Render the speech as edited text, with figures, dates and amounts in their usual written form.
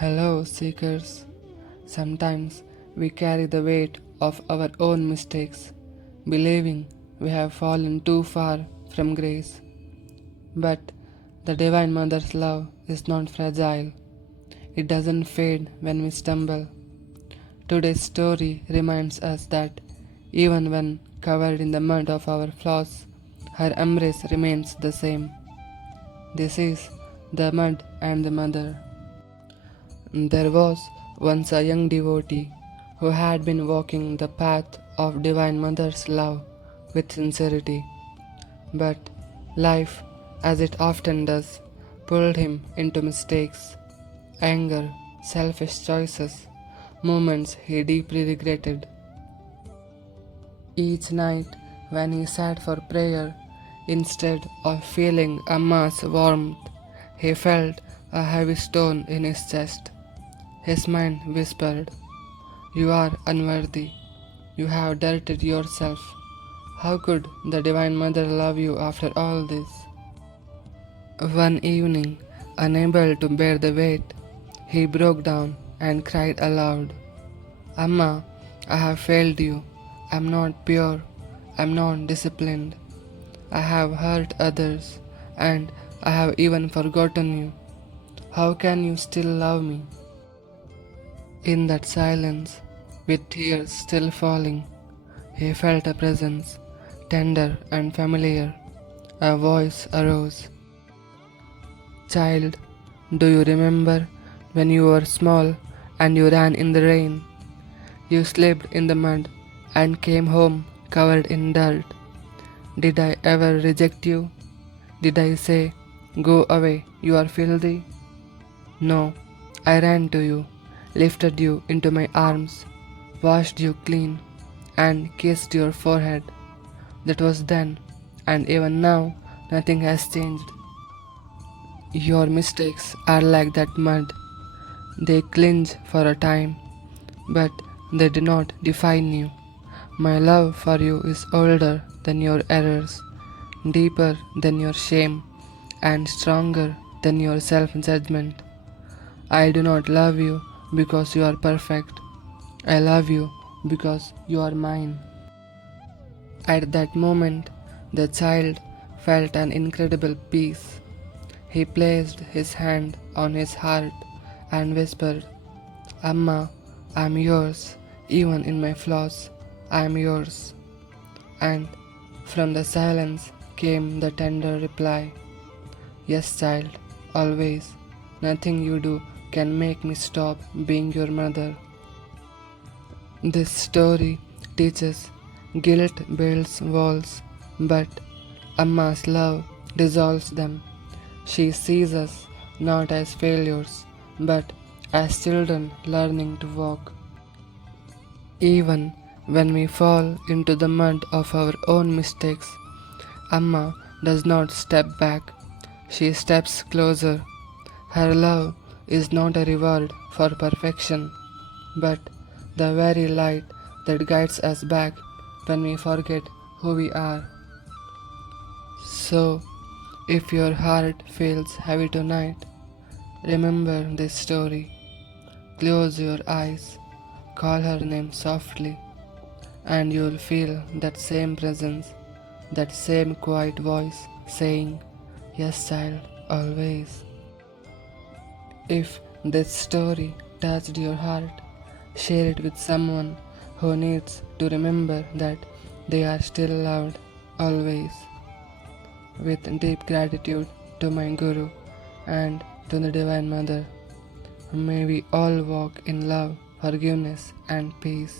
Hello, seekers. Sometimes we carry the weight of our own mistakes, believing we have fallen too far from grace. But the Divine Mother's love is not fragile. It doesn't fade when we stumble. Today's story reminds us that even when covered in the mud of our flaws, her embrace remains the same. This is The Mud and the Mother. There was once a young devotee who had been walking the path of Divine Mother's love with sincerity. But life, as it often does, pulled him into mistakes, anger, selfish choices, moments he deeply regretted. Each night, when he sat for prayer, instead of feeling Amma's warmth, he felt a heavy stone in his chest. His mind whispered, "You are unworthy. You have dirtied yourself. How could the Divine Mother love you after all this?" One evening, unable to bear the weight, he broke down and cried aloud, "Amma, I have failed you. I am not pure. I am not disciplined. I have hurt others, and I have even forgotten you. How can you still love me?" In that silence, with tears still falling, he felt a presence, tender and familiar. A voice arose. "Child, do you remember when you were small and you ran in the rain? You slipped in the mud and came home covered in dirt. Did I ever reject you? Did I say, 'Go away, you are filthy'? No, I ran to you, lifted you into my arms, washed you clean, and kissed your forehead. That was then, and even now, nothing has changed. Your mistakes are like that mud. They clinch for a time, but they do not define you. My love for you is older than your errors, deeper than your shame, and stronger than your self-judgment. I do not love you because you are perfect. I love you because you are mine." At that moment, the child felt an incredible peace. He placed his hand on his heart and whispered, "Amma, I am yours. Even in my flaws, I am yours." And from the silence came the tender reply, "Yes, child, always. Nothing you do can make me stop being your mother." This story teaches guilt builds walls, but Amma's love dissolves them. She sees us not as failures, but as children learning to walk. Even when we fall into the mud of our own mistakes, Amma does not step back. She steps closer. Her love is not a reward for perfection, but the very light that guides us back when we forget who we are. So, if your heart feels heavy tonight, remember this story. Close your eyes, call her name softly, and you'll feel that same presence, that same quiet voice saying, "Yes, child, always." If this story touched your heart, share it with someone who needs to remember that they are still loved always. With deep gratitude to my Guru and to the Divine Mother, may we all walk in love, forgiveness, and peace.